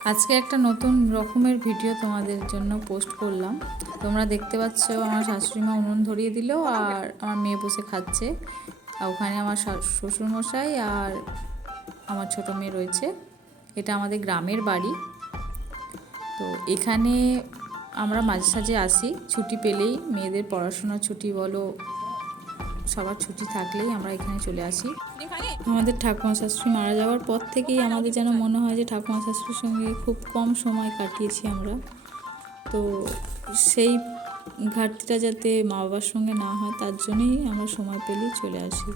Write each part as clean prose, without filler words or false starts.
আজকে একটা নতুন রকমের ভিডিও তোমাদের জন্য পোস্ট করলাম। তোমরা দেখতে পাচ্ছ আমার শাশুড়ি মা উনুন ধরিয়ে দিল আর আমার মেয়ে বসে খাচ্ছে। আর ওখানে আমার শ্বশুরমশাই আর আমার ছোট মেয়ে রয়েছে। এটা আমাদের গ্রামের বাড়ি। তো এখানে আমরা মাঝে সাঝে আসি ছুটি পেলেই, মেয়েদের পড়াশোনার ছুটি বলো, সবার ছুটি থাকলেই আমরা এখানে চলে আসি। আমাদের ঠাকুমা শাশুড়ি মারা যাওয়ার পর থেকেই আমাদের যেন মনে হয় যে ঠাকুমা শাশুড়ির সঙ্গে খুব কম সময় কাটিয়েছি আমরা। তো সেই ঘাটতিটা যাতে মা বাবার সঙ্গে না হয় তার জন্যই আমরা সময় পেলেই চলে আসি।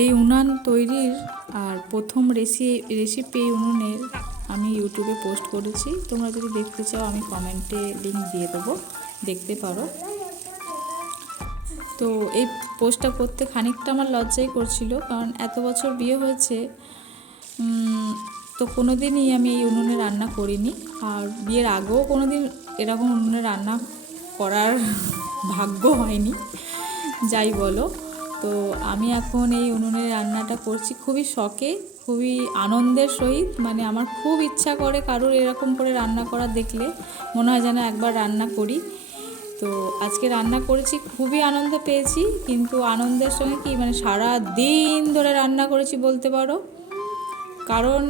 এই উনান তৈরির আর প্রথম রেসিপি উনুনের আমি ইউটিউবে পোস্ট করেছি। তোমরা যদি দেখতে চাও আমি কমেন্টে লিঙ্ক দিয়ে দেবো, দেখতে পারো। তো এই পোস্টটা করতে খানিকটা আমার লজ্জাই করছিল, কারণ এত বছর বিয়ে হয়েছে তো কোনো দিনই আমি এই উনুনে রান্না করিনি। আর বিয়ের আগেও কোনো দিন এরকম উনুনে রান্না করার ভাগ্য হয়নি, যাই বলো। তো আমি এখন এই উনুনে রান্নাটা করছি খুবই শখে, খুবই আনন্দের সহিত। মানে আমার খুব ইচ্ছা করে কারোর এরকম করে রান্না করা দেখলে মনে হয় যেন একবার রান্না করি। তো আজকে রান্না করেছি, খুবই আনন্দ পেয়েছি। কিন্তু আনন্দের সঙ্গে কি মানে সারা দিন ধরে রান্না করেছি বলতে পারো, কারণ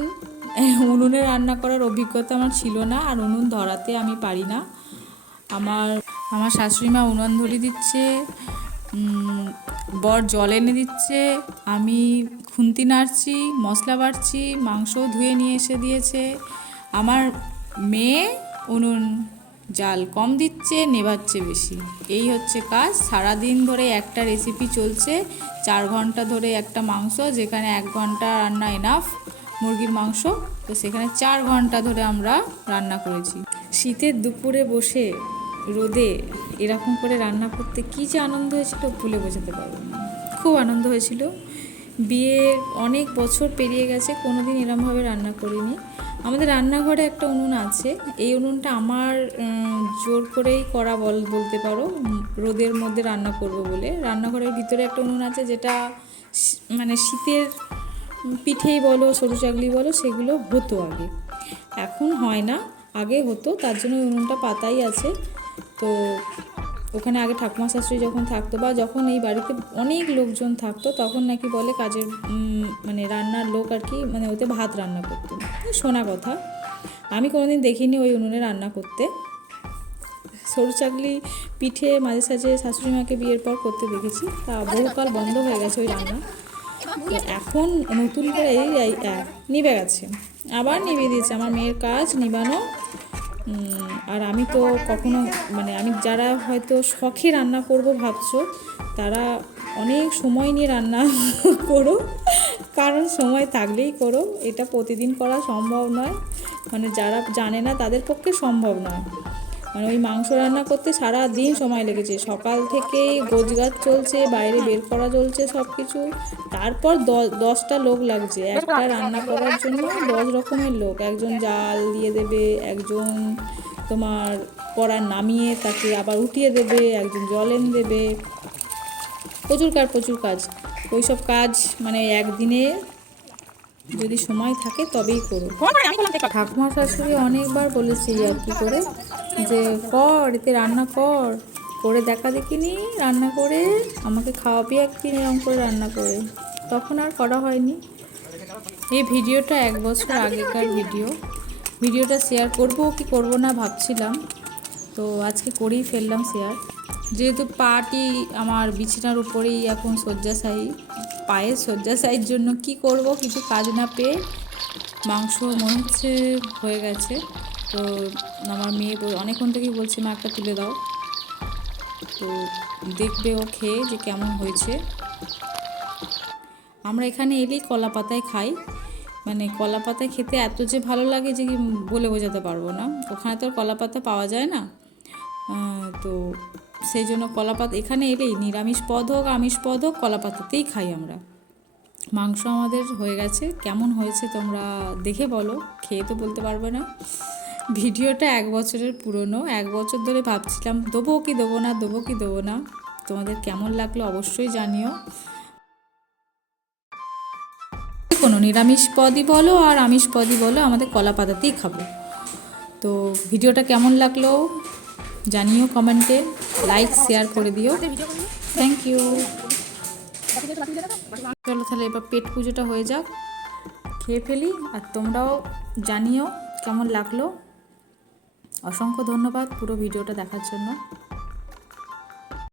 উনুনে রান্না করার অভিজ্ঞতা আমার ছিল না, আর উনুন ধরাতে আমি পারি না। আমার শাশুড়ি মা উনুন ধরিয়ে দিচ্ছে, বর জল এনে দিচ্ছে, আমি খুন্তি নাড়ছি, মশলা বাটছি, মাংসও ধুয়ে নিয়ে এসে দিয়েছে। আমার মেয়ে উনুন জাল কম দিচ্ছে, নেভাচ্ছে বেশি। এই হচ্ছে কাজ। সারাদিন ধরে একটা রেসিপি চলছে, 4 ঘন্টা ধরে একটা মাংস, যেখানে 1 ঘন্টা রান্না এনাফ মুরগির মাংস, তো সেখানে 4 ঘন্টা ধরে আমরা রান্না করেছি। শীতের দুপুরে বসে রোদে এরকম করে রান্না করতে কী যে আনন্দ হয়েছিল ভুলে বোঝাতে পারবো না। খুব আনন্দ হয়েছিল। বিয়ের অনেক বছর পেরিয়ে গেছে, কোনো দিন এরমভাবে রান্না করিনি। আমাদের রান্নাঘরে একটা উনুন আছে, এই উনুনটা আমার জোর করেই করা বলতে পারো, রোদের মধ্যে রান্না করব বলে। রান্নাঘরের ভিতরে একটা উনুন আছে, যেটা মানে শীতের পিঠেই বলো, সরু চাকলি বলো, সেগুলো হতো আগে, এখন হয় না, আগে হতো। তার জন্য উনুনটা পাতাই আছে। তো ওখানে আগে ঠাকুমা শাশুড়ি যখন থাকতো, বা যখন এই বাড়িতে অনেক লোকজন থাকতো, তখন নাকি বলে কাজের মানে রান্নার লোক আর কি, মানে ওতে ভাত রান্না করতো, শোনা কথা। আমি কোনোদিন দেখিনি ওই উনুনে রান্না করতে। সরু চাকলি পিঠে মাঝে সাঝে শাশুড়ি মাকে বিয়ের পর করতে দেখেছি, তা বহুকাল বন্ধ হয়ে গেছে ওই রান্না। এখন নতুন করে নিভে গেছে, আবার নিভিয়ে দিয়েছে। আমার মেয়ের কাজ নিবানো। আর আমি তো কখনো মানে আমি যারা হয়তো শখে রান্না করব ভাবছো, তারা অনেক সময় নিয়ে রান্না করো, কারণ সময় থাকলেই করো। এটা প্রতিদিন করা সম্ভব নয়, মানে যারা জানে না তাদের পক্ষে সম্ভব নয়। মানে ওই মাংস রান্না করতে সারা দিন সময় লেগেছে, সকাল থেকেই গোছগাছ চলছে, বাইরে বের করা চলছে সব কিছু। তারপর 10টা লোক লাগছে একটা রান্না করার জন্য, 10 রকমের লোক। একজন জাল দিয়ে দেবে, একজন তোমার কড়া নামিয়ে তাকে আবার উঠিয়ে দেবে, একজন জল এনে দেবে, প্রচুর কাজ। ওই সব কাজ মানে একদিনে যদি সময় থাকে তবেই করো। ঠাকুমা শাশুড়ি অনেকবার বলেছি আর কি করে, যে কর এতে রান্না করে দেখা দেখিনি, রান্না করে আমাকে খাওয়াবি একদিন এরকম করে রান্না করে। তখন আর করা হয়নি। এই ভিডিওটা 1 বছর আগেকার ভিডিওটা শেয়ার করব কি করব না ভাবছিলাম, তো আজকে করেই ফেললাম শেয়ার। যেহেতু পাটি আমার বিছানার উপরেই এখন শয্যাশায়ী, পায়ের শয্যাশায়ীর জন্য কি করব, কিছু কাজ না পেয়ে মাংস মনে হচ্ছে হয়ে গেছে। তো আমার মেয়ে অনেকক্ষণ থেকেই বলছে মা একটা তুলে দাও, তো দেখবে ও খেয়ে যে কেমন হয়েছে। আমরা এখানে এলেই কলা পাতায় খাই, মানে কলা পাতায় খেতে এত যে ভালো লাগে যে বলে বোঝাতে পারবো না। ওখানে তো আর কলা পাতা পাওয়া যায় না, তো সেই জন্য কলা পাতা এখানে এলেই নিরামিষ পদ হোক আমিষ পদ হোক কলা পাতাতেই খাই আমরা। মাংস আমাদের হয়ে গেছে, কেমন হয়েছে তোমরা দেখে বলো, খেয়ে তো বলতে পারবে না। ভিডিওটা 1 বছরের পুরনো, 1 বছর ধরে ভাবছিলাম দেবো কি দেবো না। তোমাদের কেমন লাগলো অবশ্যই জানিও। কোনো নিরামিষ পদই বলো আর আমিষ পদই বলো, আমাদের কলা পাতাতেই খাবো। তো ভিডিওটা কেমন লাগলো জানিও কমেন্টে, লাইক শেয়ার করে দিও। Thank you. চলো তাহলে এবার পেট পুজোটা হয়ে যাক, খেয়ে ফেলি। আর তোমরাও জানিও কেমন লাগলো। অসংখ্য ধন্যবাদ পুরো ভিডিওটা দেখার জন্য।